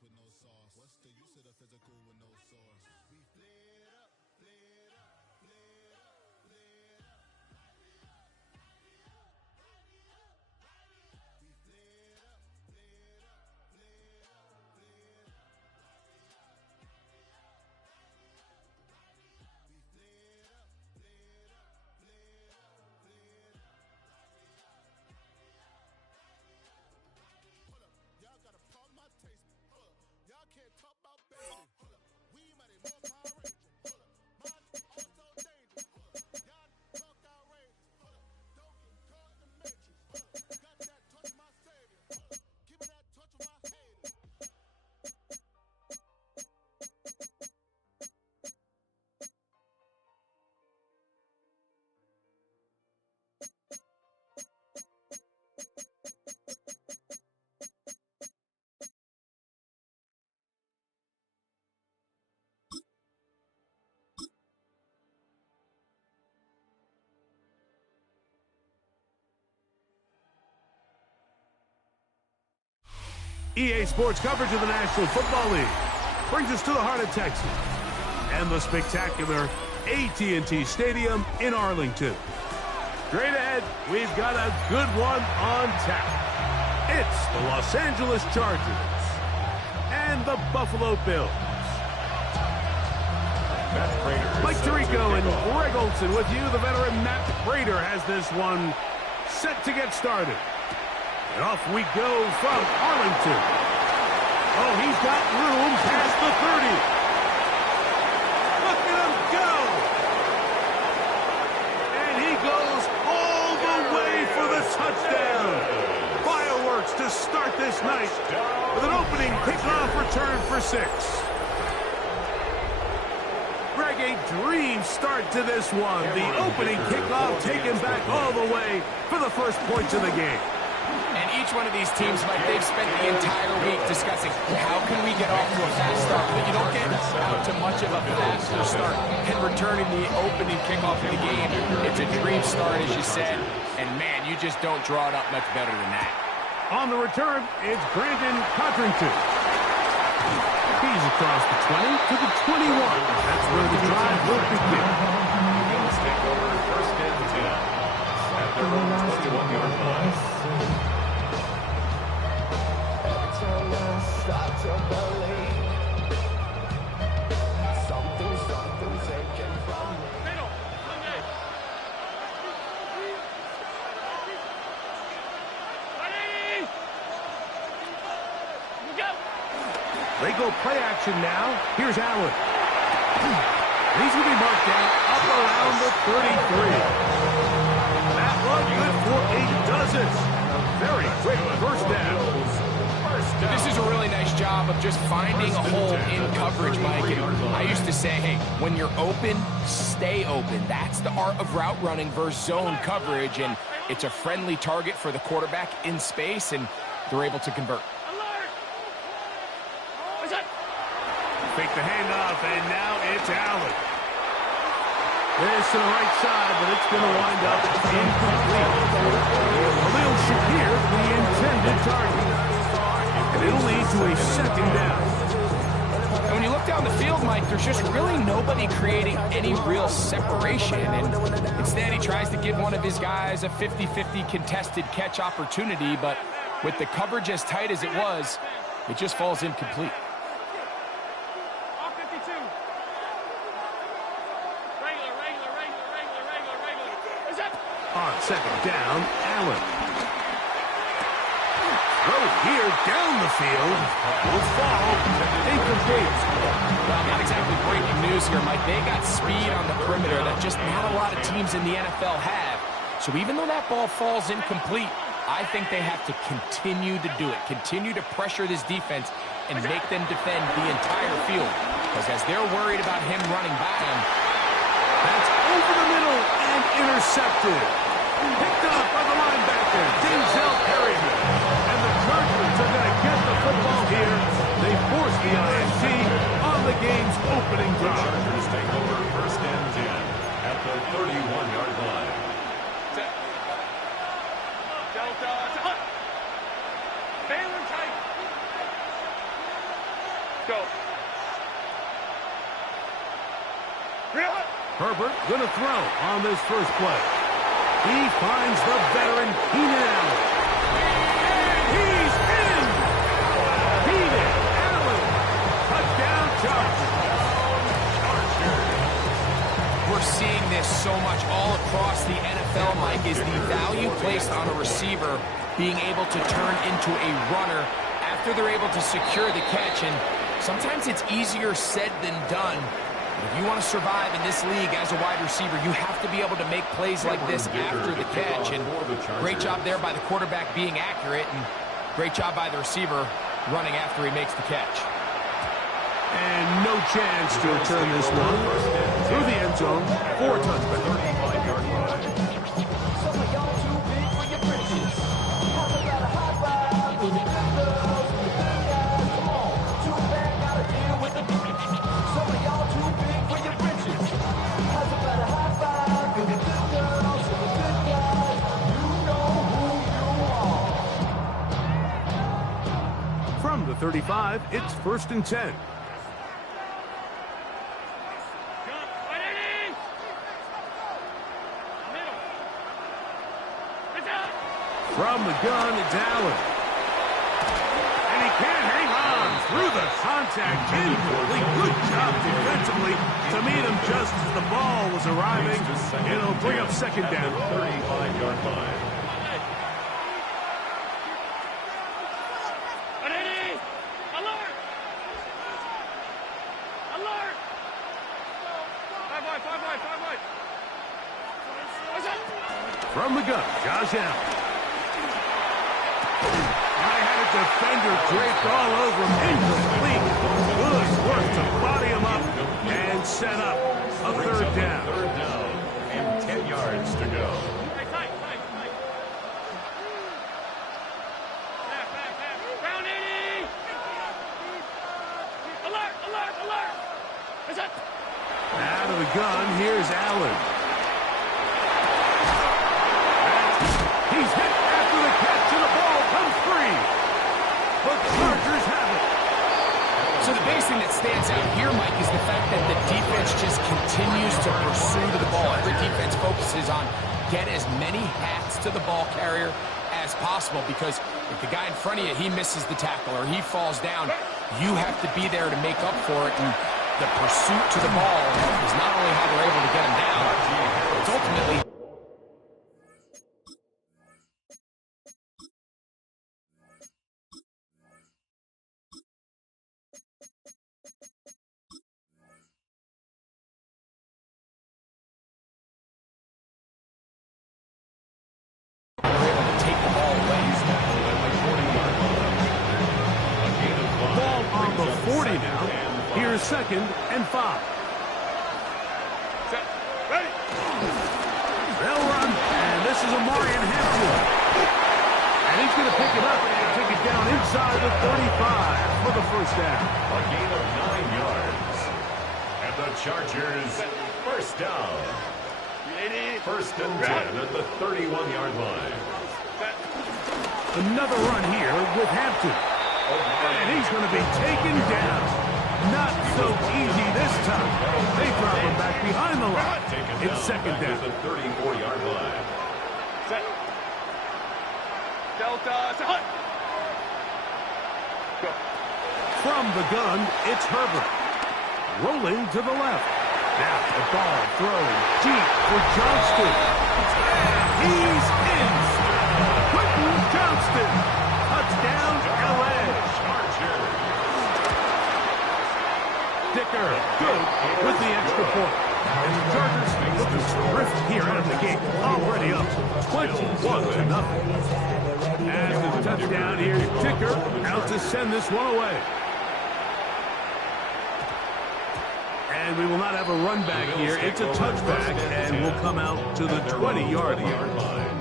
with no sauce. What's the use of the physical with no source? We played up, played up, played up, played up. We played up, played up, played up, played up. We played up, played up, played up, played up. Hold up, y'all got a problem my taste. Hold up, y'all can't talk about basic. Hold up, we mighty more Power Ranger. Hold up, mine also dangerous. Hold up, y'all talk outrageous. Hold up, don't get caught in the matrix. Hold up, got that touch my savior. Hold up, give me that touch of my haters. EA Sports coverage of the National Football League brings us to the heart of Texas and the spectacular AT&T Stadium in Arlington. Straight ahead, we've got a good one on tap. It's the Los Angeles Chargers and the Buffalo Bills. Mike Tirico and Greg Olson with you. The veteran Matt Prater has this one set to get started. And off we go from Arlington. Oh, he's got room past the 30. Look at him go. And he goes all the way for the touchdown. Fireworks to start this night with an opening kickoff return for 6. Greg, a dream start to this one. The opening kickoff taken back all the way for the first points of the game. And each one of these teams, Mike, they've spent the entire week discussing how can we get off to a fast start, but you don't get out to much of a faster start. And returning the opening kickoff of the game, it's a dream start, as you said, and man, you just don't draw it up much better than that. On the return, it's Brandon Codrington. He's across the 20 to the 21. That's where the drive will begin. Bills take over first and 10 at their own 21-yard line. They go play action now. Here's Allen. He's going to be marked down up around the 33. That one good for 8 dozen. A very quick first down. So this is a really nice job of just finding a hole in coverage, Mike. And I used to say, hey, when you're open, stay open. That's the art of route running versus zone coverage, and it's a friendly target for the quarterback in space, and they're able to convert. Fake the handoff, and now it's Allen. This to the right side, but it's going to wind up incomplete. Khalil Shakir, the intended target. And it'll lead to a second down. And when you look down the field, Mike, there's just really nobody creating any real separation. And instead, he tries to give one of his guys a 50-50 contested catch opportunity, but with the coverage as tight as it was, it just falls incomplete. On second down, Allen. Throw here down the field. Will fall. Incomplete. Well, not exactly breaking news here, Mike. They got speed on the perimeter that just not a lot of teams in the NFL have. So even though that ball falls incomplete, I think they have to continue to do it. Continue to pressure this defense and make them defend the entire field. Because as they're worried about him running by them, that's over the middle and intercepted. Picked up by the linebacker, Denzel Perryman. And the Chargers are going to get the football here. They force the INT on the game's opening drive. Chargers take over first and 10 at the 31-yard line. Herbert going to throw on this first play. He finds the veteran Keenan Allen. And he's in! Keenan Allen! Touchdown Chargers! We're seeing this so much all across the NFL, Mike, is the value placed on a receiver being able to turn into a runner after they're able to secure the catch. And sometimes it's easier said than done. If you want to survive in this league as a wide receiver, you have to be able to make plays like this after the catch. And great job there by the quarterback being accurate, and great job by the receiver running after he makes the catch. And no chance to return this one through the end zone for a touchback. 35-yard line. From the 35, it's 1st and 10. From the gun, it's Allen. And he can't hang on through the contact. Incomplete. Good job defensively to meet him just as the ball was arriving. It'll bring up 2nd down. 35-yard line. From the gun, Josh Allen. I had a defender draped all over him. Incomplete. Good work to body him up and set up a 3rd down. 3rd down and 10 yards to go. Out of the gun, here's Allen. He's hit after the catch, and the ball comes free. The Chargers have it. So the biggest thing that stands out here, Mike, is the fact that the defense just continues to pursue to the ball. Every defense focuses on get as many hats to the ball carrier as possible, because if the guy in front of you, he misses the tackle or he falls down, you have to be there to make up for it. And the pursuit to the ball is not only how they're able to get him down, it's ultimately... Ball on the 40 now. Here's 2nd and 5. They'll run, and this is Omarion Hampton. And he's going to pick it up and take it down inside the 35 for the 1st down. A gain of 9 yards. And the Chargers, 1st down. 1st and 10 at the 31-yard line. Another run here with Hampton. And he's going to be taken down. Not so easy this time. They drop him back behind the line. It's 2nd down. At the 34-yard line. From the gun, it's Herbert. Rolling to the left. Now the ball thrown deep for Johnston. And he's in. Quentin Johnston. Touchdown, L.A. Dicker, good with the extra point. And the Chargers looking swift here out of the gate. Already up 21-0. After the touchdown, here's Dicker out to send this one away. And we will not have a run back here. It's a touchback, and we'll come out to the 20-yard line.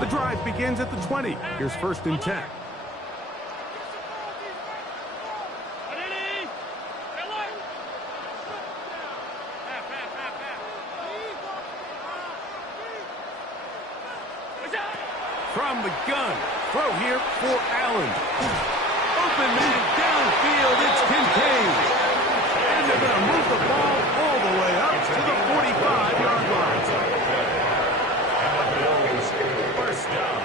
The drive begins at the 20. Here's 1st and 10. From the gun, throw here for Allen. Open man downfield, it's Kincaid. And they're going to move the ball all the way up to the 45-yard line. And the Bills first down.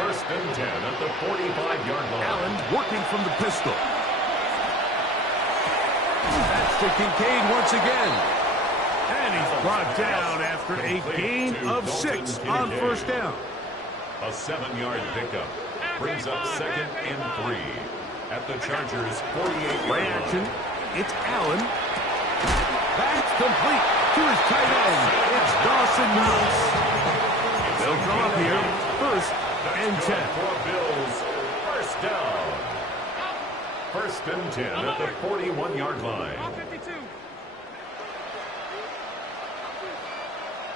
First and 10 at the 45-yard line. Allen working from the pistol. That's to Kincaid once again. And he's brought down after a gain of 6 on first down. A 7-yard pickup brings up second and 3 at the Chargers' 48-yard Play action. It's Allen. That's complete to his tight end. It's Dawson Knox. They'll go up here. First and 10. For Bills, first down. First and 10 at the 41-yard line.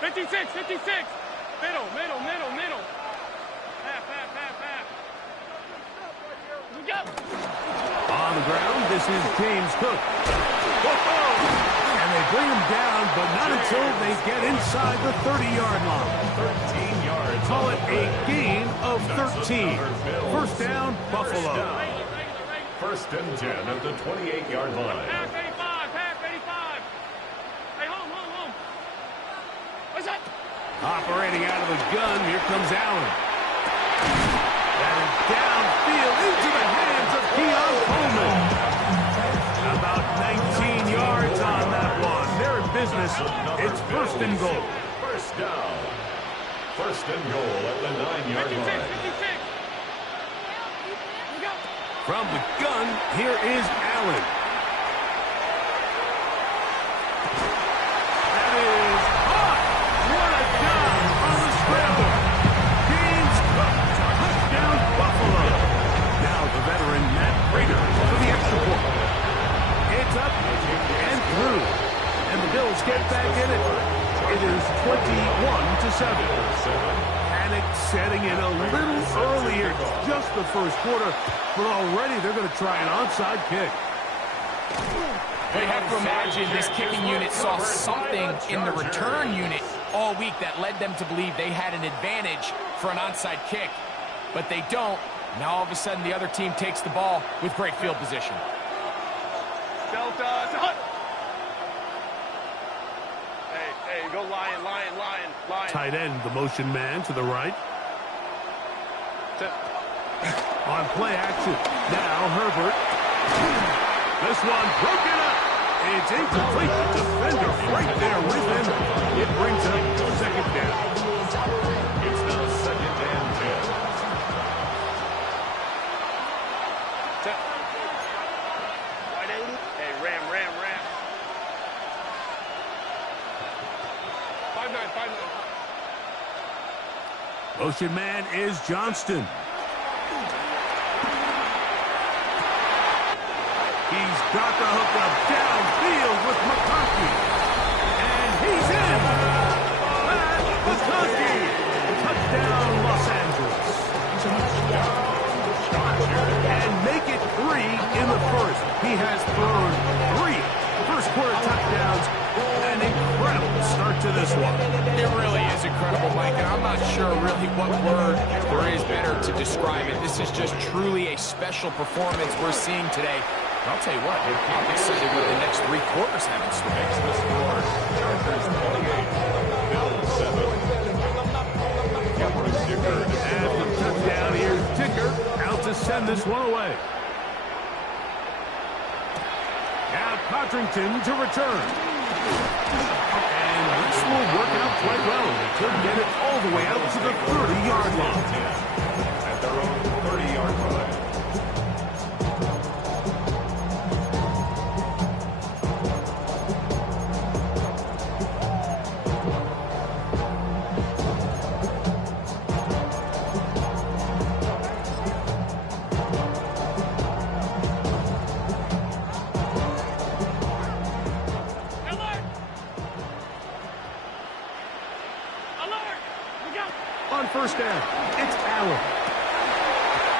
56, 56. Middle. Half. We go. On the ground, this is James Cook. And they bring him down, but not until they get inside the 30-yard line. 13 yards. Call it a gain of 13. First down, Buffalo. First and 10 at the 28-yard line. Half 85. Hey, home. What's up? Operating out of the gun, here comes Allen. That is downfield into the hands of Keon Coleman. About 19 yards on that one. They're in business. It's first and goal. First down. First and goal at the 9-yard 56, line. 56. We go. From the gun, here is Allen. That is hot. What a dive on the scramble. James Cook, touchdown Buffalo. Now the veteran Matt Prater for the extra point. It's up and through. And the Bills get back in it. It is 21-7. Panic setting in a little earlier, just the first quarter, but already they're going to try an onside kick. They have to imagine this kicking unit saw something in the return unit all week that led them to believe they had an advantage for an onside kick, but they don't. Now all of a sudden the other team takes the ball with great field position. Delta. Hey, go lion. Tight end, the motion man to the right. On play action. Now Herbert. This one broken up. It's incomplete. The defender right there with him. It brings up second down. It's now second and 10. Hey, ram. 5-9. Motion man is Johnston. He's got the hookup downfield with McConkey. And he's in. Pat McConkey. Touchdown, Los Angeles. And make it 3 in the first. He has thrown 3 first-quarter touchdowns. An incredible start to this one. It really is incredible, Mike, and I'm not sure really what word there is better to describe it. This is just truly a special performance we're seeing today. And I'll tell you what, I'm excited what the next 3 quarters have in store. Makes the score. Chargers 28, Bills 7. Cameron Dicker. And the touchdown, here's Dicker out to send this one away. Now Codrington to return. And this will work out quite well. They could get it all the way out to the 30-yard line. At their own 30-yard line. On first down, it's Allen.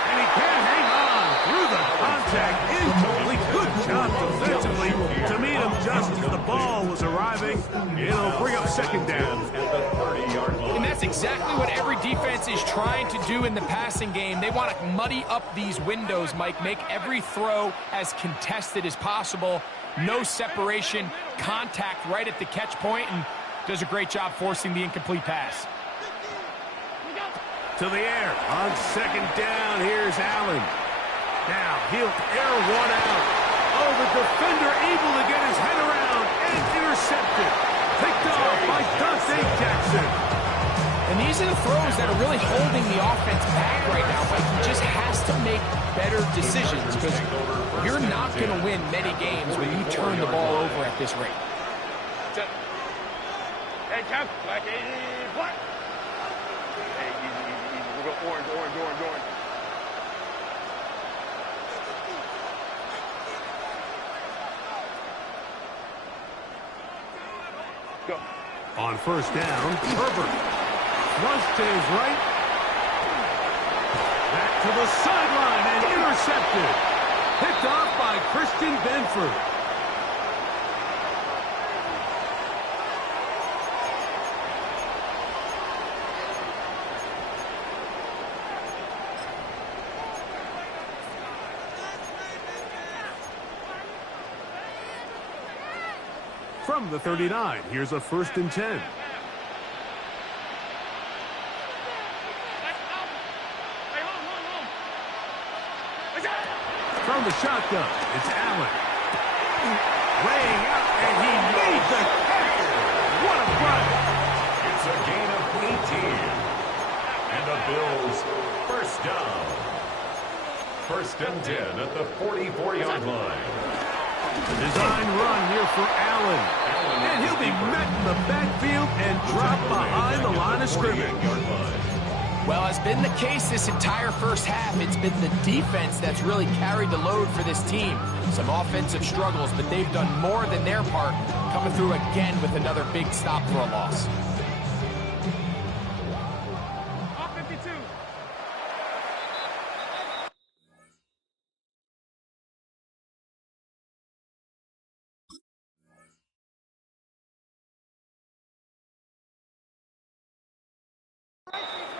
And he can't hang on through the contact. Incomplete. Good job defensively to meet him just as the ball was arriving. It'll bring up second down. At the 30-yard line. And that's exactly what every defense is trying to do in the passing game. They want to muddy up these windows, Mike, make every throw as contested as possible. No separation, contact right at the catch point, and does a great job forcing the incomplete pass. To the air on second down. Here's Allen. Now he'll air one out. Oh, the defender able to get his head around and intercepted. Picked off by Dante Jackson. And these are the throws that are really holding the offense back right now. Mike, he just has to make better decisions because you're not going to win many games when you turn the ball over at this rate. Hey, Cap. Black, black. Hey, easy. We'll go orange. Go. On first down, Herbert. Flush to his right. Back to the sideline and intercepted. Picked off by Christian Benford. From the 39, here's a 1st and 10. From the shotgun, it's Allen. Laying out, and he made the catch. What a run. It's a gain of 18. And the Bills first down. 1st and 10 at the 44-yard line. The design run here for Allen. And he'll be met in the backfield and dropped behind the line of scrimmage. Well, as been the case this entire first half, it's been the defense that's really carried the load for this team. Some offensive struggles, but they've done more than their part, coming through again with another big stop for a loss. Off 52.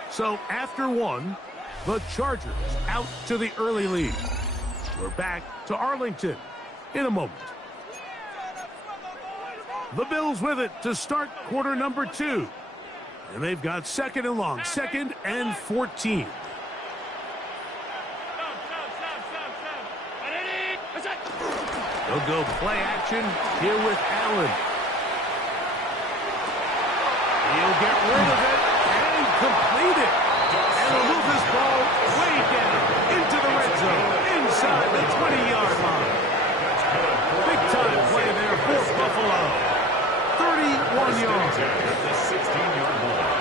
So after one, the Chargers out to the early lead. We're back to Arlington in a moment. The Bills with it to start quarter number 2. And they've got 2nd and long, 2nd and 14. They'll go play action here with Allen. He'll get rid of it and complete it. And he'll move this ball way down into the red zone, inside the 20-yard line. Big-time play there for Buffalo. 31 yards. At the 16-yard line.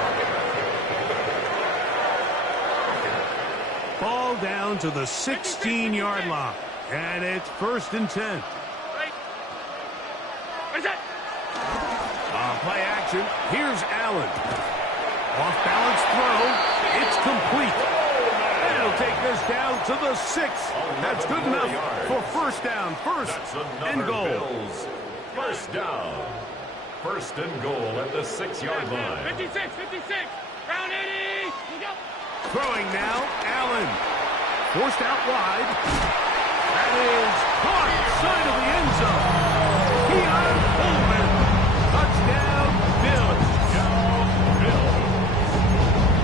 Ball down to the 16-yard line. And it's 1st and 10. What is that? Play action. Here's Allen. Off-balance throw. It's complete. And he'll take this down to the 6. That's good enough for first down. First and goal. Bills. First down. 1st and goal at the 6-yard line. 56. Round 80. Go. Throwing now, Allen. Forced out wide. That is caught side of the end zone. Keon Coleman. Touchdown, Bills.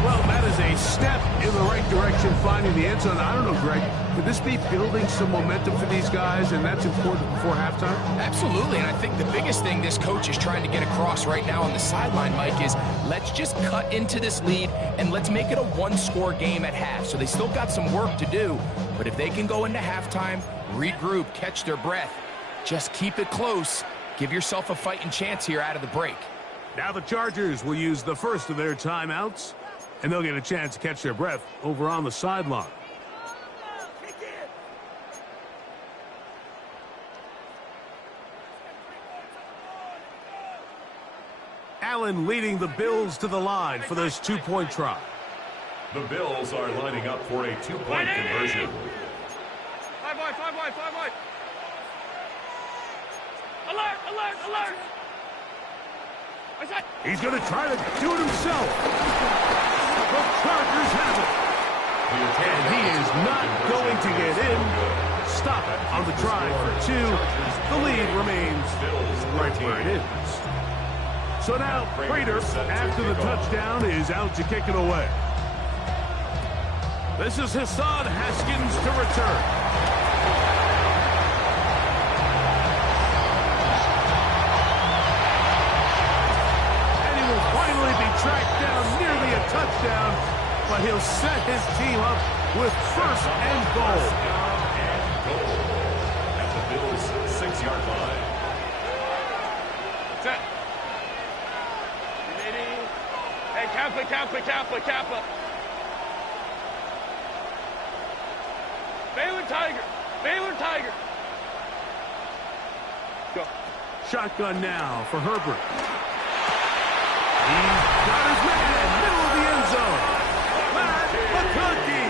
Well, that is a step in the right direction, finding the end zone. I don't know, Greg, could this be building some momentum for these guys, and that's important before halftime? Absolutely, and I think the biggest thing this coach is trying to get across right now on the sideline, Mike, is let's just cut into this lead and let's make it a one-score game at half. So they still got some work to do, but if they can go into halftime, regroup, catch their breath, just keep it close, give yourself a fighting chance here out of the break. Now the Chargers will use the first of their timeouts, and they'll get a chance to catch their breath over on the sideline. Allen leading the Bills to the line for this two-point try. The Bills are lining up for a two-point conversion. 5 wide. Alert. He's going to try to do it himself. The Chargers have it. And he is not going to get in. Stop it on the try for 2. The lead remains right where it is. So now Prater, after the touchdown, is out to kick it away. This is Hassan Haskins to return. And he will finally be tracked down, nearly a touchdown, but he'll set his team up with first and goal. At the Bills' 6-yard line. Set. Hey, Kappa. Baylor Tiger. Go. Shotgun now for Herbert. He's got his man, middle of the end zone. Matt McConkey.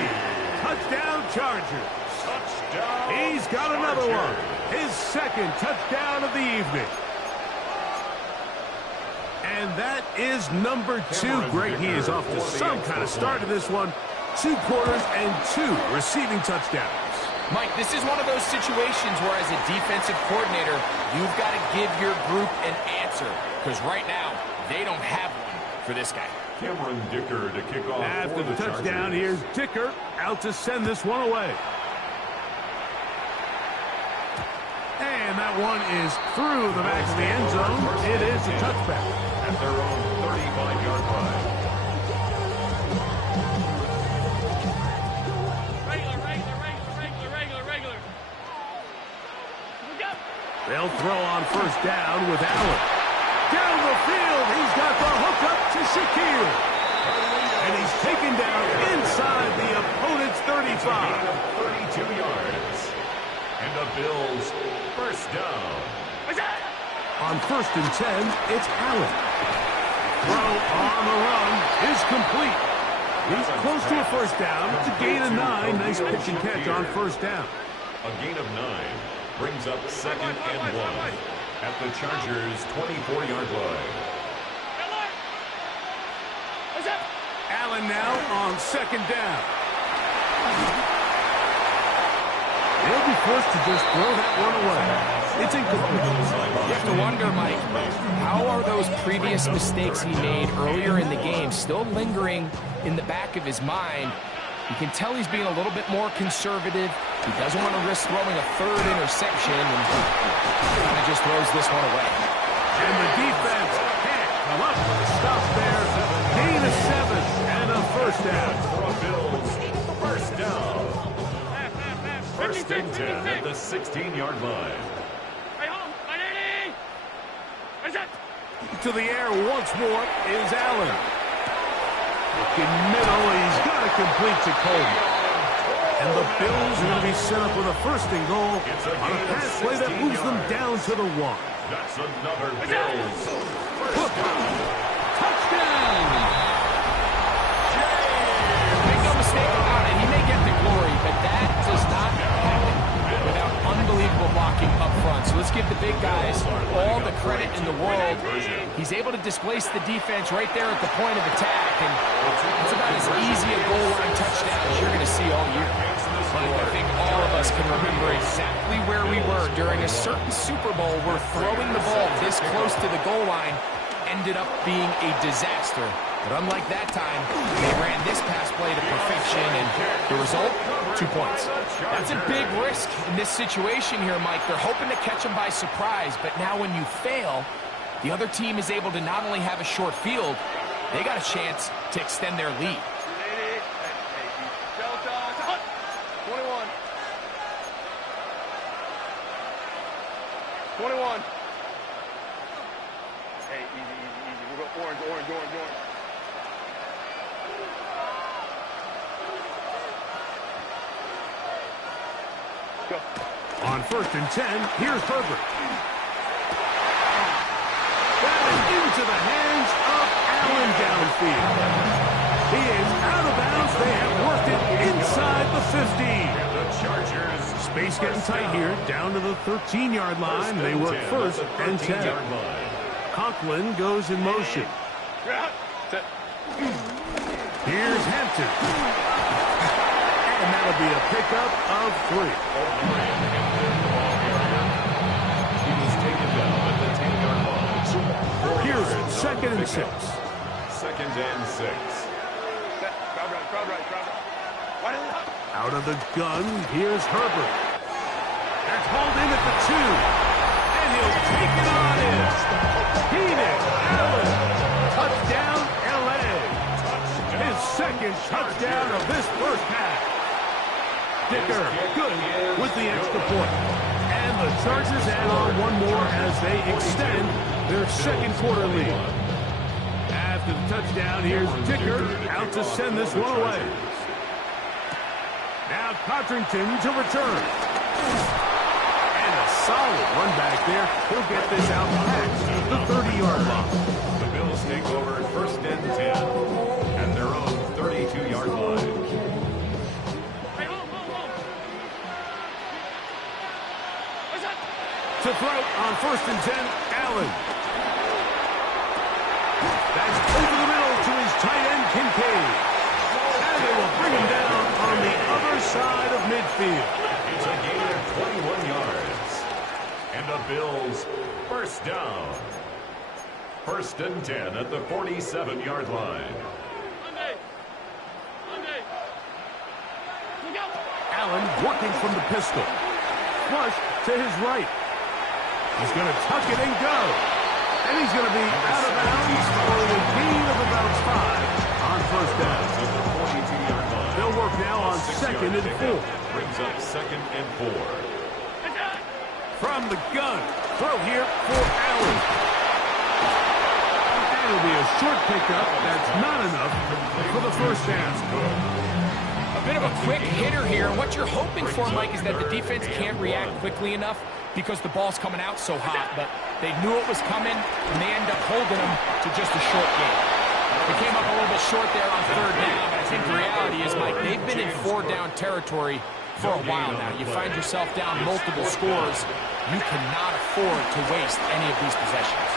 Touchdown Chargers. Touchdown. He's got another one. His second touchdown of the evening. And that is number 2. Great. He is off to some kind of start to this one. 2 quarters and 2 receiving touchdowns. Mike, this is one of those situations where as a defensive coordinator, you've got to give your group an answer. Because right now, they don't have one for this guy. Cameron Dicker to kick off. After the touchdown, here's Dicker out to send this one away. And that one is through the back of the end zone. It is a touchback. At their own 35-yard line. Regular. They'll throw on first down with Allen. Down the field, he's got the hook up to Shaquille. And he's taken down inside the opponent's 35. 32 yards. And the Bills first down. On first and 10, it's Allen. Throw on the run is complete. He's close to a first down. It's a gain of 9. Nice pitch and catch on first down. A gain of 9 brings up 2nd and 1 at the Chargers' 24-yard line. Allen now on second down. They'll be forced to just throw that one away. It's incomplete. You have to wonder, Mike, how are those previous mistakes he made earlier in the game still lingering in the back of his mind? You can tell he's being a little bit more conservative. He doesn't want to risk throwing a 3rd interception, and he just throws this one away. And the defense can't come up with a stop there. Gain of 7 and a first down. For a Bills first down. First and 10 at the 16-yard line. To the air once more is Allen. Looking middle, he's got to complete to Coleman. And the Bills are going to be set up with a first and goal on a pass play that moves them down to the 1. That's another Bills first down. Touchdown! Make no mistake about it, he may get the glory, but that does not happen without unbelievable blocking up front. So let's give the big guys all the credit in the world. He's able to displace the defense right there at the point of attack, and it's about as easy a goal line touchdown as you're going to see all year. But I think all of us can remember exactly where we were during a certain Super Bowl where throwing the ball this close to the goal line ended up being a disaster. But unlike that time, they ran this pass play to perfection, and the result, 2 points. That's a big risk in this situation here, Mike. They're hoping to catch them by surprise, but now when you fail, the other team is able to not only have a short field, they got a chance to extend their lead. 21. Hey, easy. We'll go orange. Go. On first and 10, here's Herbert. That is into the hands of Allen downfield. He is out of bounds. They have worked it inside the 50. And the Chargers. Space getting tight here, down to the 13-yard line. They work first and 10. Conklin goes in motion. Here's Hampton. And that'll be a pickup of 3. He was taken down at the 10-yard line. Here's 2nd and 6. 2nd and 6. Out of the gun, here's Herbert. That's hauled in at the 2. And he'll take it on in. Keenan Allen. Touchdown, L.A. His 2nd touchdown of this first half. Dicker good with the extra point. And the Chargers add on one more as they extend their 2nd quarter lead. After the touchdown, here's Dicker out to send this one away. Now Codrington to return. And a solid run back there. He'll get this out past the 30-yard line. The Bills take over 1st and 10 at their own 32-yard line. To throw on 1st and 10, Allen. That's over the middle to his tight end, Kincaid. And they will bring him down on the other side of midfield. It's a gain of 21 yards. And the Bills first down. 1st and 10 at the 47-yard line. Allen working from the pistol. Flush to his right. He's going to tuck it and go. And he's going to be out of bounds for a gain of about 5 on 1st down. They'll work now on 2nd and 4. Brings up 2nd and 4. From the gun. Throw here for Allen. That'll be a short pickup. That's not enough for the first down. A bit of a quick hitter here. What you're hoping for, Mike, is that the defense can't react quickly enough because the ball's coming out so hot. But they knew it was coming, and they end up holding them to just a short game. They came up a little bit short there on 3rd down, but I think the reality is, Mike, they've been in 4-down territory for a while now. You find yourself down multiple scores. You cannot afford to waste any of these possessions.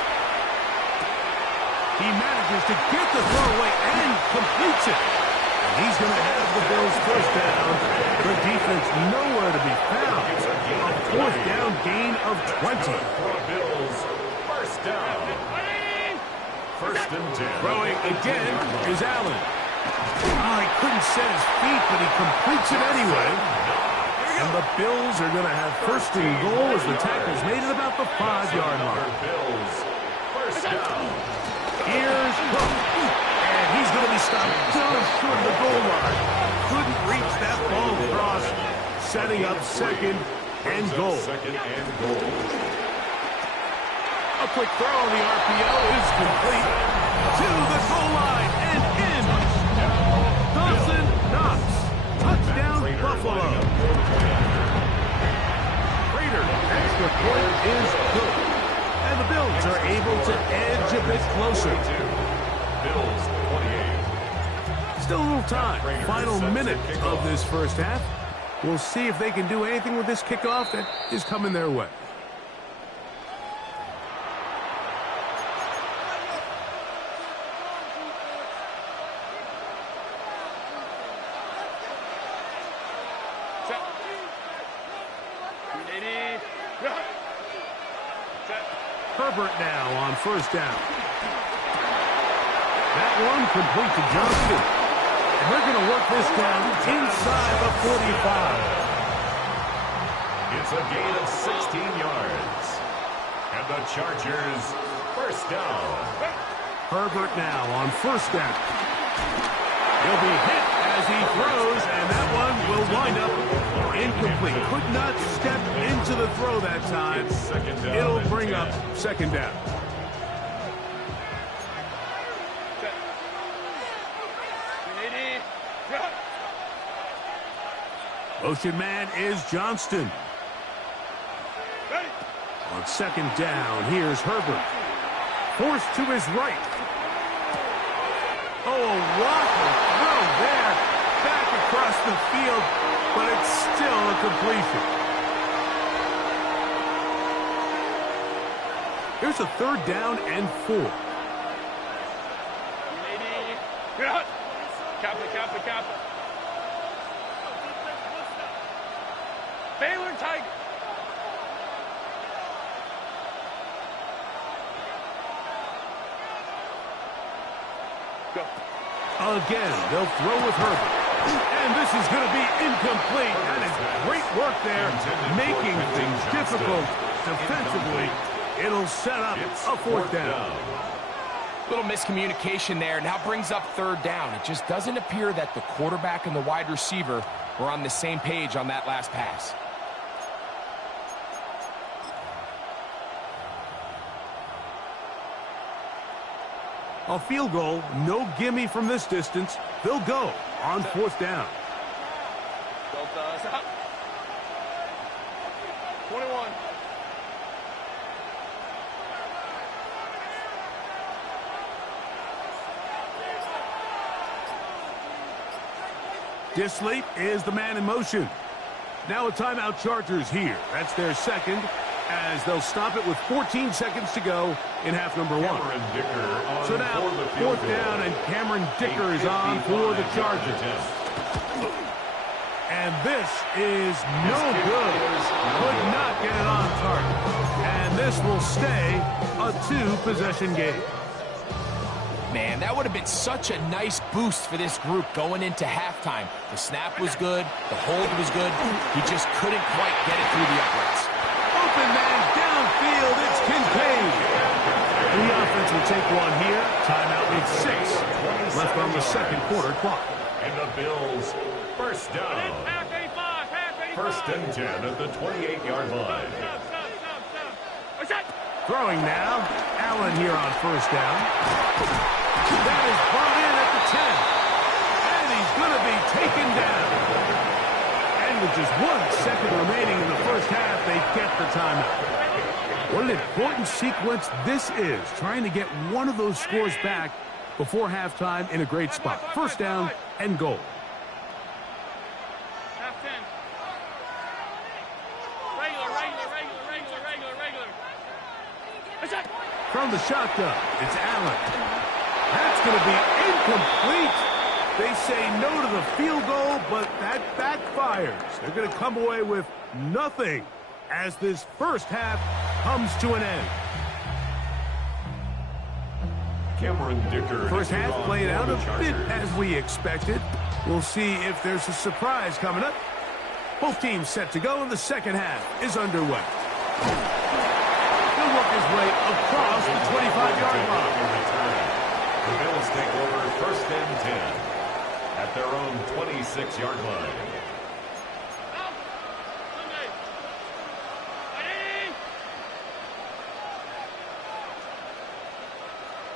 He manages to get the throw away and completes it. He's going to have the Bills' first down. The defense nowhere to be found. A 4th down gain of 20. Bills first down. 1st and 10. Throwing again is Allen. Oh, he couldn't set his feet, but he completes it anyway. And the Bills are going to have 1st and goal as the tackle's made at about the 5-yard line. Bills first down. Here's Cook. And he's going to be stopped just short of the goal line. Couldn't reach that ball across. Setting up 2nd and goal. 2nd and goal. A quick throw on the RPO is complete. To the goal line and in. Dawson Knox. Touchdown Buffalo. Prater, extra point is good. And the Bills are able to edge a bit closer. Bills 28. Still a little time. Final minute of this first half. We'll see if they can do anything with this kickoff that is coming their way. Herbert now on 1st down. That one complete to Johnston. And they're going to work this down inside the 45. It's a gain of 16 yards. And the Chargers first down. Herbert now on 1st down. He'll be hit as he throws, and that one will wind up incomplete. Could not step into the throw that time. It'll bring up 2nd down. Motion man is Johnston. On 2nd down, here's Herbert. Forced to his right. Oh, a waffle throw there. Back across the field, but it's still a completion. Here's a 3rd down and 4. Get out. Cap it. Baylor Tiger. Go. Again, they'll throw with Herbert. And this is going to be incomplete. That is great work there, making things difficult defensively. It'll set up a 4th down. Little miscommunication there. Now brings up 3rd down. It just doesn't appear that the quarterback and the wide receiver were on the same page on that last pass. A field goal, no gimme from this distance. They'll go on 4th down. Stop. 21. Disley is the man in motion. Now a timeout Chargers here. That's their 2nd, as they'll stop it with 14 seconds to go in half number 1. So now 4th down, and Cameron Dicker is on for the Chargers. And this is no good. Could not get it on target. And this will stay a 2-possession game. Man, that would have been such a nice boost for this group going into halftime. The snap was good. The hold was good. He just couldn't quite get it through the uprights. Open man downfield. It's Kincaid. And the offense will take one here. Timeout with 6 left on the 2nd quarter clock. And the Bills, 1st down. Half 85. 1st and 10 at the 28-yard line. Stop. Throwing now. Allen here on 1st down. That is brought in at the 10. And he's going to be taken down. And with just 1 second remaining in the 1st half, they get the timeout. What an important sequence this is, trying to get one of those scores back before halftime in a great spot. 1st down and goal. Half 10. Regular. From the shotgun, it's Allen. That's going to be incomplete. They say no to the field goal, but that backfires. They're going to come away with nothing as this 1st half comes to an end. Cameron Dicker. 1st half played out a bit as we expected. We'll see if there's a surprise coming up. Both teams set to go, and the 2nd half is underway. He'll work his way across the 25-yard line. The Bills take over 1st and 10 at their own 26-yard line.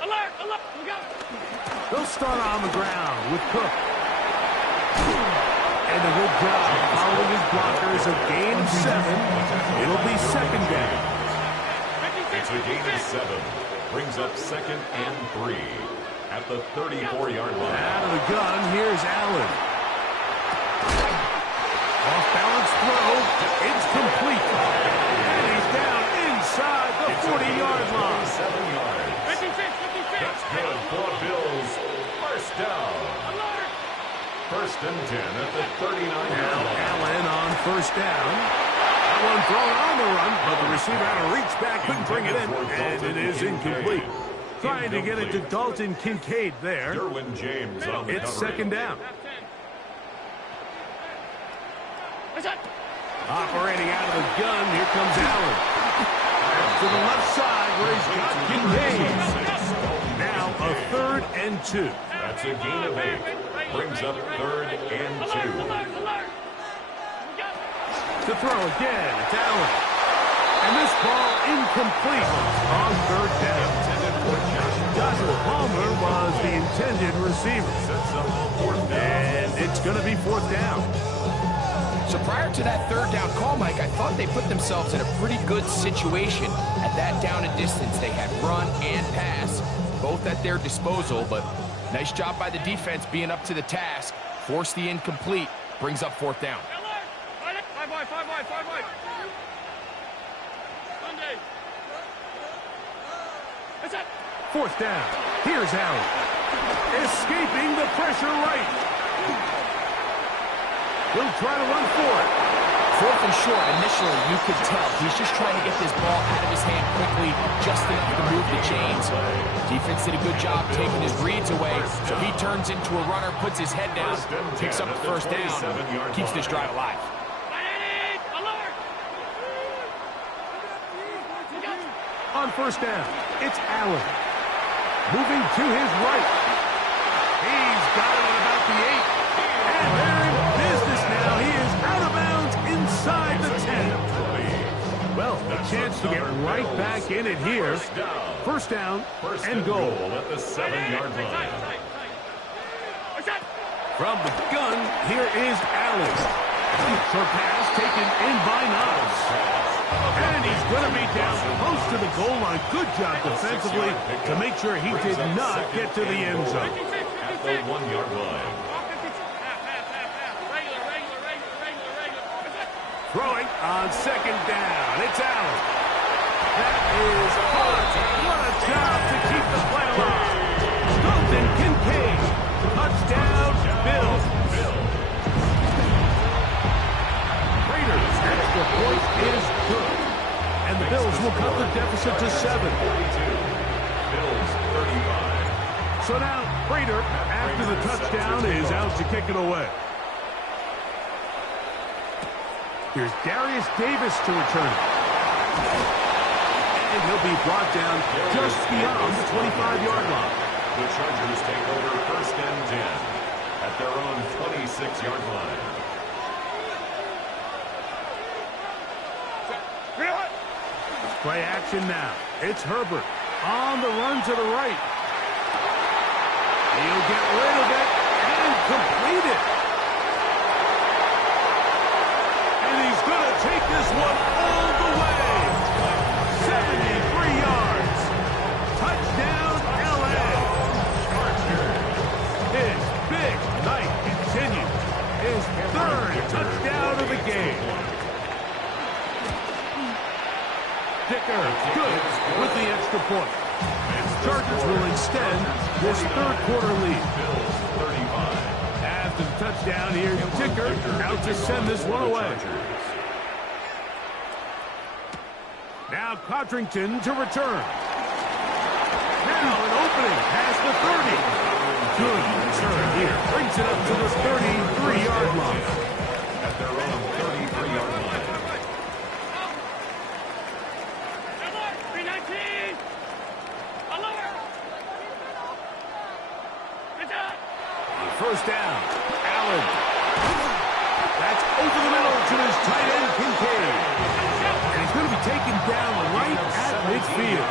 Alert! They'll start on the ground with Cook. And a good job following his blockers. A gain of 7. It'll be 2nd down. It's a gain of 7. Brings up 2nd and 3 at the 34-yard line. Out of the gun, here's Allen. Off-balance throw. It's complete. And he's down inside the 40-yard line. 7 yards. 56. That's good for the Bills. 1st down. 1st and 10 at the 39-yard Now line. Allen on 1st down. That one thrown on the run, but the receiver had to reach back, couldn't bring it in, and it is incomplete. Trying to get it to Dalton Kincaid there. Derwin James on the It's coverage. 2nd down. Operating out of the gun, here comes Allen. To the left side where he's got Kincaid. Now a 3rd and 2. That's a gain of 8. Brings up 3rd and 2. To throw again, it's Allen. And this ball incomplete on 3rd down. Joshua Palmer was the intended receiver. And it's going to be 4th down. So prior to that 3rd down call, Mike, I thought they put themselves in a pretty good situation at that down and distance. They had run and pass, both at their disposal, but nice job by the defense being up to the task. Forced the incomplete, brings up 4th down. 5 wide. Sunday. Fourth down. Here's Allen. Escaping the pressure right. He'll try to run for it. Fourth and short, initially, you could tell he's just trying to get this ball out of his hand quickly, just enough to move the chains. Defense did a good job taking his reads away, so he turns into a runner, puts his head down, picks up the first down, keeps this drive alive. On first down, it's Allen. Moving to his right. He's got it at about the 8. And they're in business now. He is out of bounds inside the 10. Well, a chance to get right back in it here. First down and goal. At the 7-yard line. From the gun, here is Allen. Short pass taken in by Knox. And he's going to be down close to the goal line. Good job defensively to make sure he did not get to the end zone. At the 1-yard line. Throwing on second down. It's Allen. That is hard. What a job to keep the play alive. Dalton Kincaid. Touchdown, Bills. Raiders. Extra point is good. And the Bills will cut the deficit to 7. Bills 35. So now, Prater, after the touchdown, is out to kick it away. Here's Darius Davis to return. And he'll be brought down just beyond the 25-yard line. The Chargers take over first and 10 at their own 26-yard line. Play action now. It's Herbert on the run to the right. He'll get rid of it and complete it. And he's going to take this one all the way. 73 yards. Touchdown, L.A. His big night continues. His third touchdown of the game. Dicker, good with the extra point. Chargers will extend this third-quarter lead. After the touchdown, here's Dicker out to send this one away. Now Codrington to return. Now an opening past the 30. Good return here. Brings it up to the 33-yard line. At their own 33-yard line. First down, Allen. That's over the middle to his tight end, Kincaid. And he's going to be taken down right at midfield.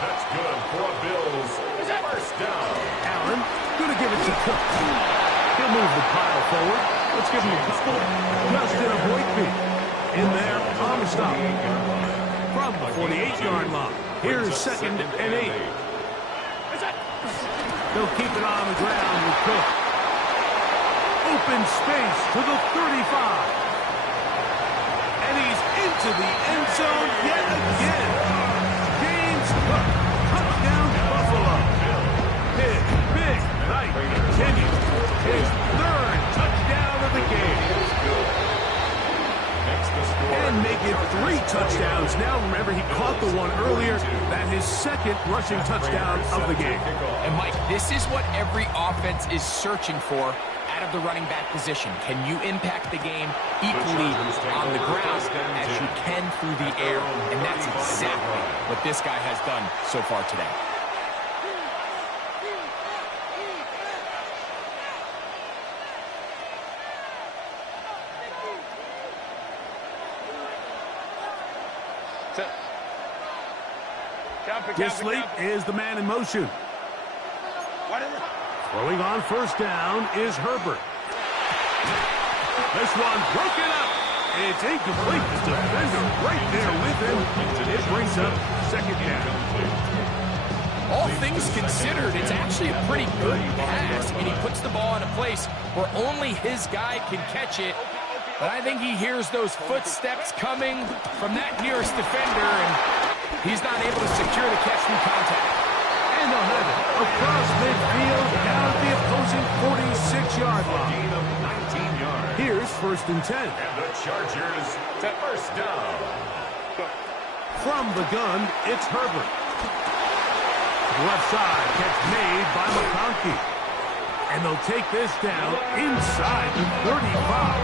That's good for Bills. First down. Allen going to give it to Cook. He'll move the pile forward. Let's give him a couple. Justin Avoidby in there on the stop. From the 48-yard line. Here's second and 8. They'll keep it on the ground with Cook. Open space to the 35. And he's into the end zone yet again. James Cook, touchdown Buffalo. His big night continues. His third touchdown of the game. And make it 3 touchdowns now. Remember, he caught the one earlier. That his second rushing touchdown of the game. And, Mike, this is what every offense is searching for out of the running back position. Can you impact the game equally on the ground as you can through the air? And that's exactly what this guy has done so far today. Disley is the man in motion. Throwing on first down is Herbert. This one broken up. It's incomplete. The defender right there with him. It brings up second down. All things considered, it's actually a pretty good pass. I mean, he puts the ball in a place where only his guy can catch it. But I think he hears those footsteps coming from that nearest defender, and He's not able to secure the catch through contact. And they'll have it across midfield down at the opposing 46-yard line. Gain of 19 yards. Here's 1st and 10. And the Chargers first down. From the gun, it's Herbert. Left side, catch made by McConkey. And they'll take this down inside the 35.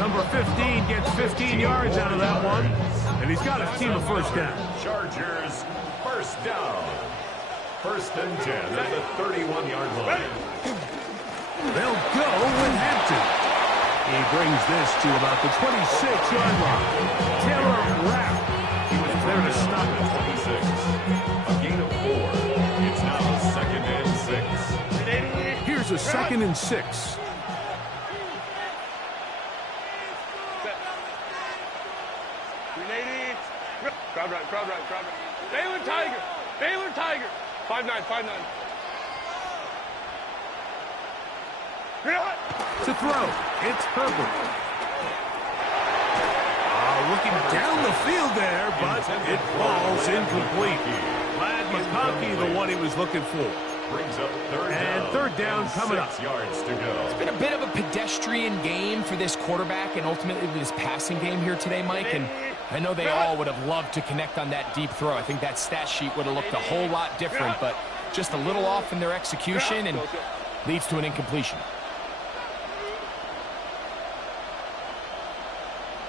Number 15 gets 15 yards out of that one. And he's got his team a first down. Chargers first down. 1st and 10 at the 31-yard line. They'll go with Hampton. He brings this to about the 26-yard line. Taylor Rapp. He was there to stop it. 26. A gain of 4. It's now 2nd and 6. Here's a 2nd and 6. Crowd right. Baylor Tiger. 5'9", 5'9". To throw, it's Herbert. Looking down the field there, but it falls incomplete. Glad McConkey, the one he was looking for. Brings up third And down. third down coming up. 6 yards to go. It's been a bit of a pedestrian game for this quarterback and ultimately this passing game here today, Mike. And I know they all would have loved to connect on that deep throw. I think that stat sheet would have looked a whole lot different, but just a little off in their execution and leads to an incompletion.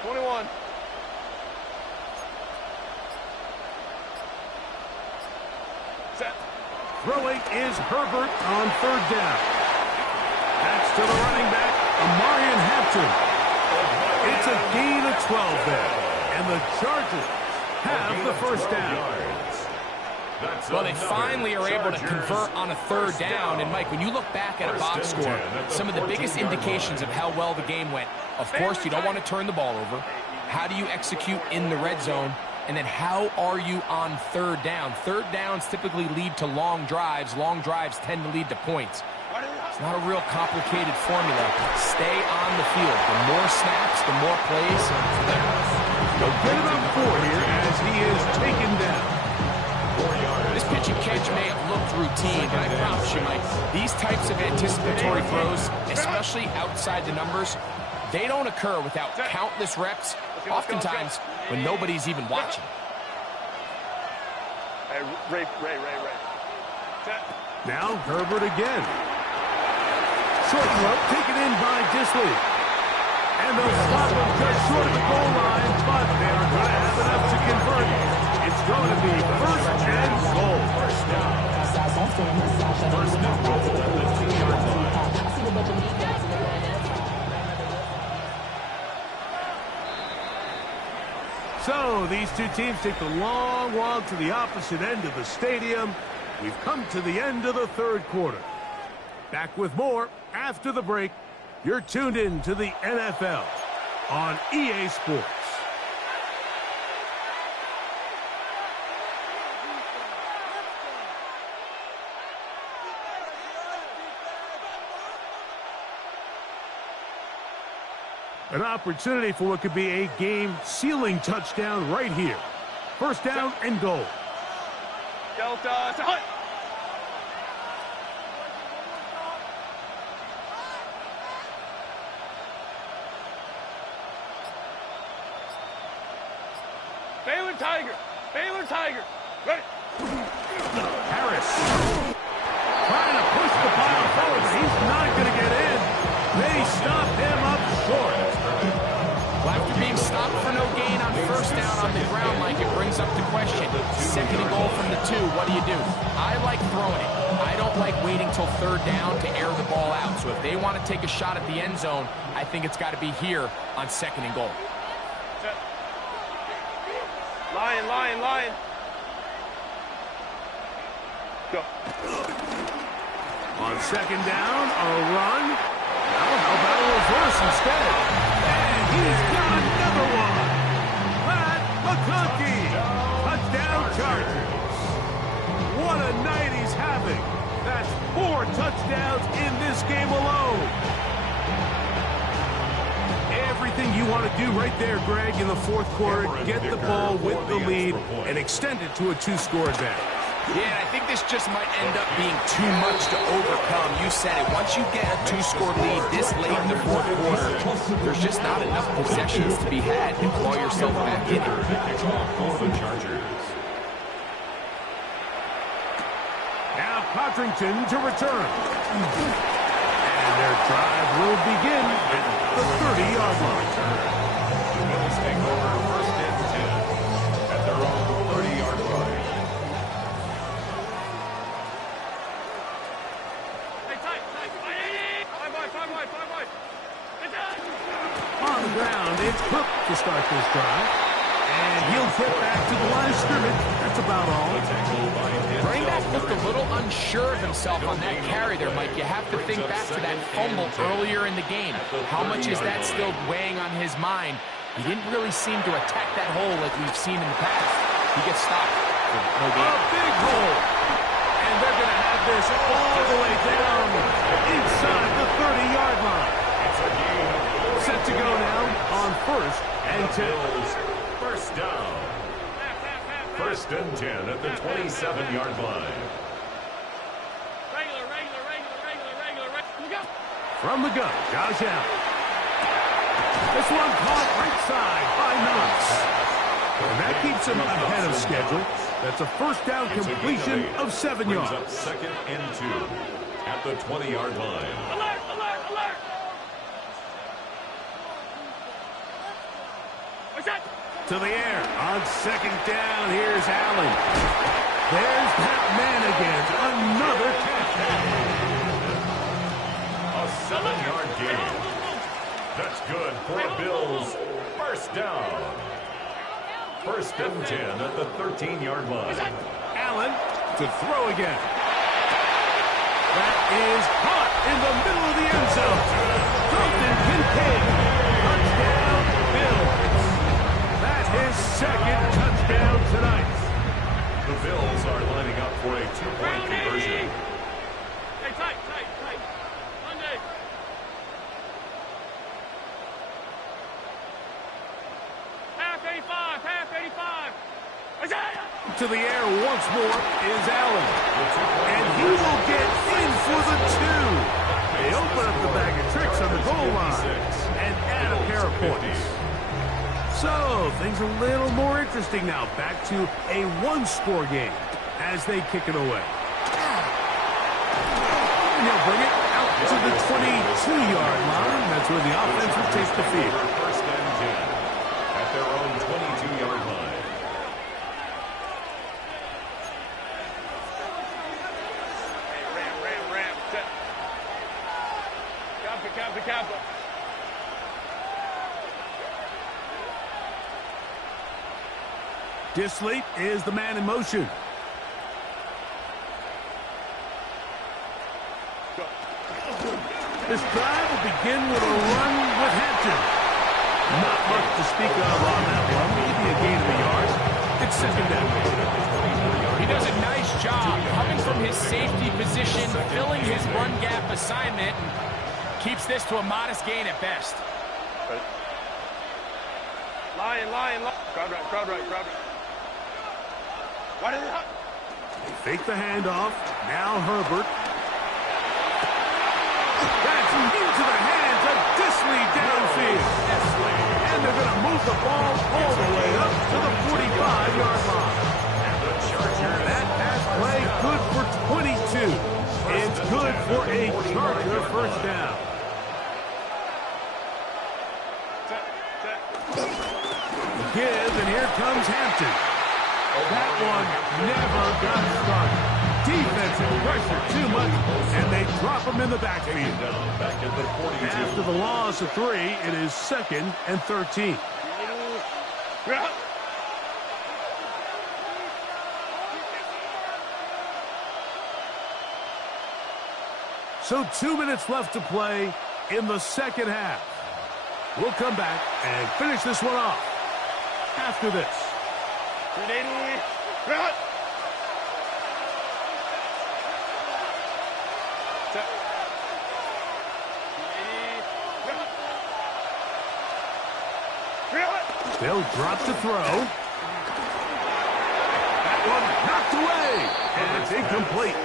21. Set. Throwing is Herbert on 3rd down. That's to the running back, Amarian Hampton. It's a gain of 12 there. And the Chargers have the first down. Well, they finally are able to convert on a 3rd down. And, Mike, when you look back at a box score, some of the biggest indications of how well the game went, of course, you don't want to turn the ball over. How do you execute in the red zone? And then how are you on 3rd down? 3rd downs typically lead to long drives. Long drives tend to lead to points. It's not a real complicated formula. Stay on the field. The more snaps, the more plays. They'll get it on 4 here as he is taken down. This pitch and catch may have looked routine, but I promise you, Mike, these types of anticipatory throws, especially outside the numbers, they don't occur without countless reps, oftentimes when nobody's even watching. Hey, Ray. Now Herbert again. Short rope taken in by Disley. And they'll stop him just short of the goal line, but they are going to have enough to convert. It's going to be 1st and goal. First down. 1st and goal at the 2-yard line. So these two teams take the long walk to the opposite end of the stadium. We've come to the end of the 3rd quarter. Back with more after the break. You're tuned in to the NFL on EA Sports. An opportunity for what could be a game-sealing touchdown right here. 1st down and goal. Delta. Hunt. Baylor Tiger. Ready. Harris. Trying to push the pile forward, but he's not going to get in. They stop him up short. Well, after being stopped for no gain on 1st down on the ground, Mike, it brings up the question. 2nd and goal from the 2, what do you do? I like throwing it. I don't like waiting till 3rd down to air the ball out. So if they want to take a shot at the end zone, I think it's got to be here on 2nd and goal. Lion. Go. On 2nd down, a run. Now how about a reverse instead? And he's got another one. Pat McConkey. Touchdown Chargers. What a night he's having. That's 4 touchdowns in this game alone. Everything you want want to do right there, Greg, in the fourth quarter, get the ball with the lead and extend it to a 2-score advantage. Yeah, and I think this just might end up being too much to overcome. You said it. Once you get a 2-score lead this late in the fourth quarter, there's just not enough possessions to be had to claw yourself back in it. Now Codrington to return. And their drive will begin at the 30-yard line. The Bills take over 1st and 10 at their own 30-yard line. On the ground, it's Cook to start this drive. And he'll get back to the line of scrimmage. That's about all. Running back looked a little unsure of himself on that carry there, Mike. You have to think back to that fumble earlier in the game. How much is that still weighing on his mind? He didn't really seem to attack that hole like we've seen in the past. He gets stopped. No gain. A big hole. And they're going to have this all the way down inside the 30-yard line. Set to go now on 1st and 10. First down. 1st and 10 at the 27-yard line. Regular. From the gun, Josh Allen. This one caught right side by Knox. And that keeps him ahead of schedule. That's a first down completion of 7 yards. Up 2nd and 2 at the 20-yard line. Alert! What's that? To the air on 2nd down. Here's Allen. There's that man again. Another catch. A 7-yard gain. That's good for a Bills first down. 1st and 10 at the 13-yard line. Allen to throw again. That is caught in the middle of the end zone. Dalton Kincaid. Touchdown, Bills. That's his 2nd touchdown tonight. The Bills are lining up for a 2-point conversion. Hey, tight. Monday. Half 85. To the air once more is Allen. And he will get in for the 2. They open up the bag of tricks on the goal line and add a pair of points. So, things are a little more interesting now. Back to a 1-score game as they kick it away. And they'll bring it out to the 22-yard line. That's where the offense will take the field. 1st and 10 at their own 22-yard line. Ram. Set. Kappa. Disley is the man in motion. This drive will begin with a run with Hampton. Not much to speak of on that one. Maybe a gain of a yard. It's 2nd down. He does a nice job coming from his safety position, filling his run gap assignment, and keeps this to a modest gain at best. Lion. Crowd right. Why did it? Fake the handoff. Now Herbert. That's into the hands of Disley downfield. And they're going to move the ball all the way up to the 45-yard line. That pass play good for 22. It's good for a Charger first down. Give, and here comes Hampton. That one never got started. Defensive pressure too much, and they drop him in the backfield. Back at the 42. After the loss of 3, it is 2nd and 13. So 2 minutes left to play in the second half. We'll come back and finish this one off after this. They'll drop to throw. That one knocked away. And it's incomplete.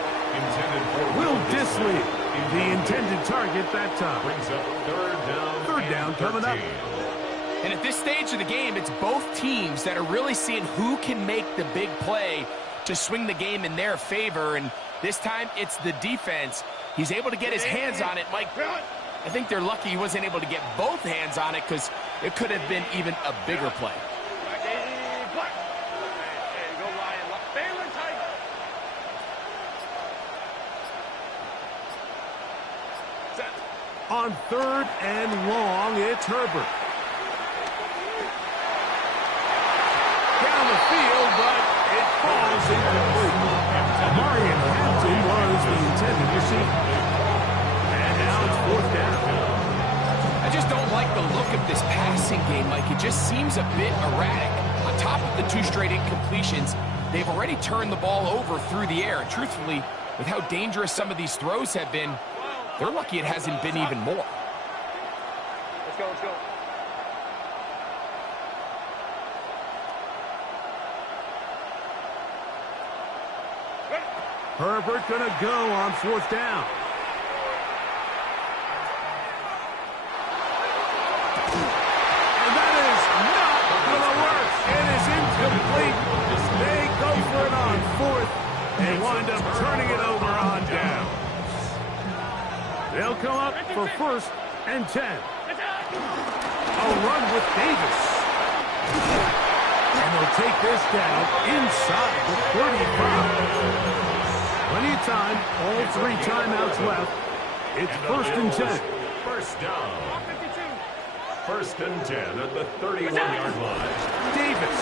Will Dissly, the intended target that time. Brings up Third down coming up. And at this stage of the game, it's both teams that are really seeing who can make the big play to swing the game in their favor. And this time, it's the defense. He's able to get his hands on it. Mike, I think they're lucky he wasn't able to get both hands on it because it could have been even a bigger play. On 3rd and long, it's Herbert. Down the field, but it falls incomplete. Marion Hampton was the intended receiver. And now it's 4th down. I just don't like the look of this passing game, Mike. It just seems a bit erratic. On top of the 2 straight incompletions, they've already turned the ball over through the air. And truthfully, with how dangerous some of these throws have been, they're lucky it hasn't been even more. Let's go, let's go. Herbert gonna go on 4th down. And that is not gonna work. It is incomplete. They go for it on 4th and wind up turning it over on down. They'll come up for 1st and 10. A run with Davis. And they'll take this down inside the 35. Plenty of time, all 3 timeouts left. It's 1st and 10. First down. 1st and 10 at the 31-yard line. Davis.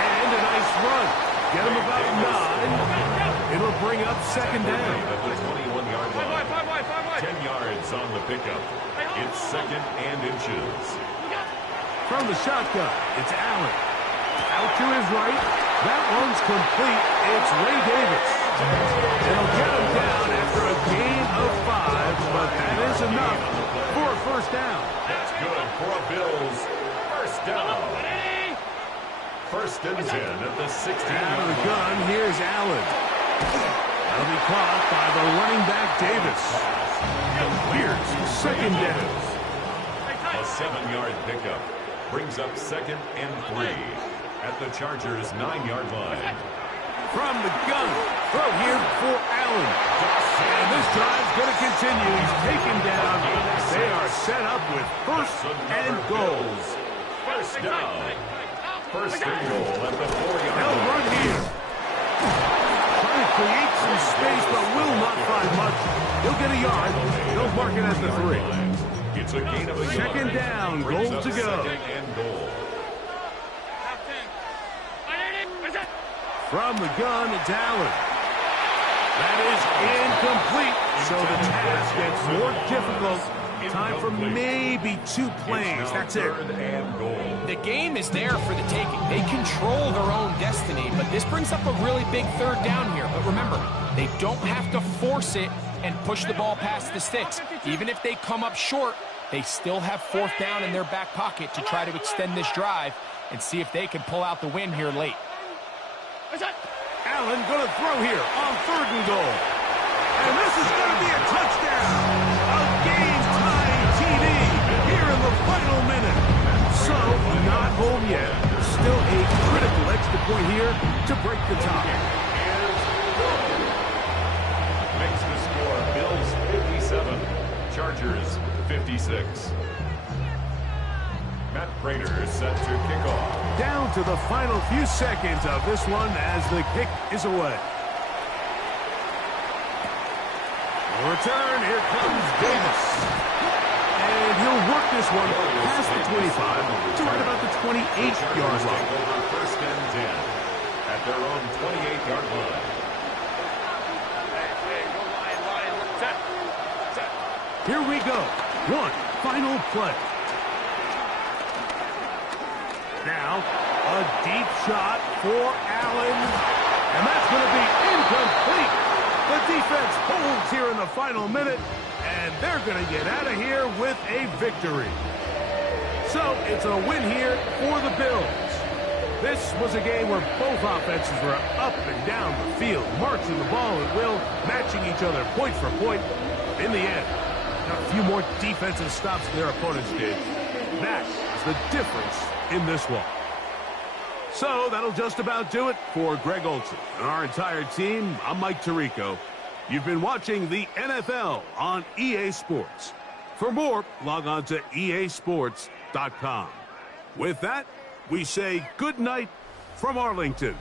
And a nice run. Get him about 9. It'll bring up 2nd down. At the 21-yard line. 10 yards on the pickup. It's 2nd and inches. From the shotgun, it's Allen. Out to his right. That one's complete. It's Ray Davis. It'll get him down after a gain of 5, but that is enough for a 1st down. That's good for a Bills 1st down. 1st and 10 at the 16. Out of the gun, here's Allen. That'll be caught by the running back Davis. Here's 2nd down. A 7-yard pickup brings up 2nd and 3 at the Chargers' 9-yard line. From the gun, throw here for Allen. And this drive's going to continue. He's taken down. They are set up with 1st and goals. 1st down. 1st and goal at the 4-yard They'll line. run here. Trying to create some space, but will not find much. He'll get a yard. They'll mark it at the 3. It's a gain of a yard. 2nd down, Brings goal up to go. 2nd and goal. From the gun, it's Allen. That is incomplete, so the task gets more difficult. Time for maybe 2 plays. That's it. 3rd and goal. The game is there for the taking. They control their own destiny, but this brings up a really big 3rd down here. But remember, they don't have to force it and push the ball past the sticks. Even if they come up short, they still have 4th down in their back pocket to try to extend this drive and see if they can pull out the win here late. Allen going to throw here on 3rd and goal. And this is going to be a touchdown. A game-tying TD here in the final minute. So, not home yet. Still a critical extra point here to break the tie. Makes the score Bills 57, Chargers 56. Matt Prater set to kick off. Down to the final few seconds of this one as the kick is away. Return, here comes Davis. And he'll work this one past the 25 to right about the 28-yard line. Over 1st and 10 at their own 28-yard line. Here we go. One final play. Now, a deep shot for Allen. And that's going to be incomplete. The defense holds here in the final minute, and they're going to get out of here with a victory. So it's a win here for the Bills. This was a game where both offenses were up and down the field, marching the ball at will, matching each other point for point. In the end, got a few more defensive stops than their opponents did. That is the difference in this one. So that'll just about do it for Greg Olsen and our entire team. I'm Mike Tirico. You've been watching the NFL on EA Sports. For more, log on to easports.com. With that, we say good night from Arlington.